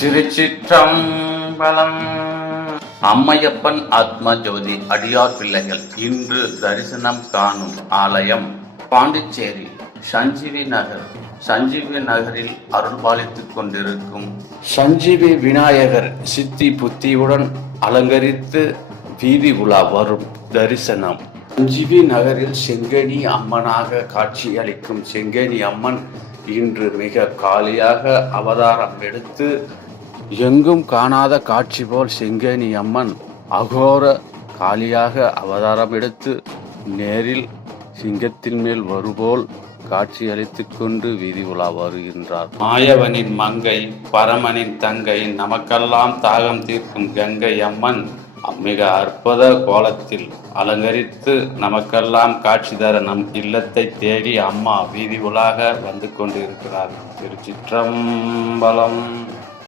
திருச்சிற்றம்பலம். அம்மையப்பன் ஆத்ம ஜோதி அடியார் பிள்ளைகள் இன்று தரிசனம் காணும் ஆலயம் பாண்டிச்சேரி சஞ்சீவி நகர். சஞ்சீவி நகரில் அருள்பாலித்துக் கொண்டிருக்கும் சஞ்சீவி விநாயகர் சித்தி புத்தியுடன் அலங்கரித்து வீதி உலா வரும் தரிசனம். சஞ்சீவி நகரில் செங்கனி அம்மனாக காட்சியளிக்கும் செங்கனி அம்மன் இன்று மிக காலியாக அவதாரம் எடுத்து, எங்கும் காணாத காட்சி போல் செங்கனி அம்மன் அகோர காலியாக அவதாரம் எடுத்து நேரில் சிங்கத்தின் மேல் வருபோல் காட்சியளித்துக் கொண்டு வீதி உலா வருகின்றார். மாயவனின் மங்கை, பரமனின் தங்கை, நமக்கெல்லாம் தாகம் தீர்க்கும் கங்கை அம்மன் மிக அற்புத கோலத்தில் அலங்கரித்து நமக்கெல்லாம் காட்சி தர நம் இல்லத்தை தேடி அம்மா வீதி உலாக வந்து கொண்டிருக்கிறார். திருச்சிற்றம்பலம்.